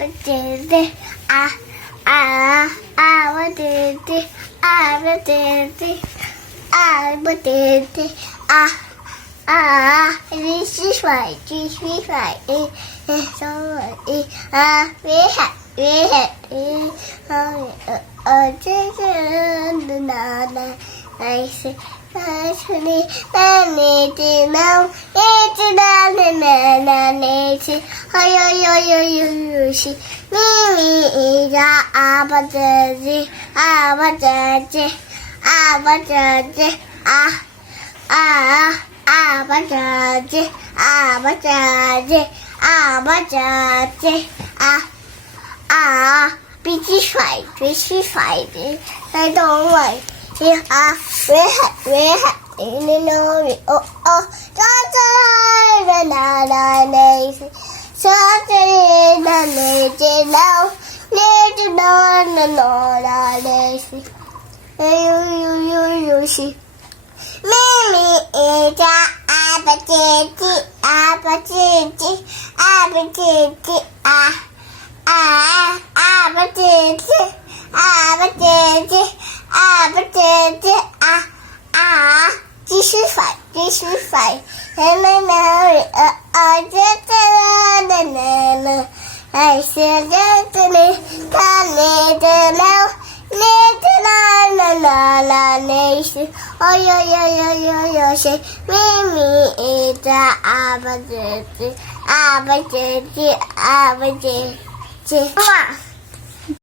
爸姐姐啊啊啊！我姐姐啊，我姐姐啊，我姐姐啊啊！你是帅，你是帅，你是帅啊！别喊，别喊，这个人的奶奶还是。你那你知道，你知道的那你是，哎呦是咪咪的阿爸姐姐，阿爸姐姐，阿爸姐姐啊阿爸姐姐，阿爸姐姐，阿爸姐姐比起帅，比起帅的来动来。啊，喂，你努力哦，在那里是，在那里知道，你知道那里是，有是，咪咪家阿爸姐姐，阿爸姐姐，阿爸姐姐阿爸姐姐，阿爸姐姐。阿爸姐姐继续甩，姐姐哎，现在这里看你的了，你的啦，你是哦哟谁咪咪的阿爸姐姐，阿爸姐姐，妈妈。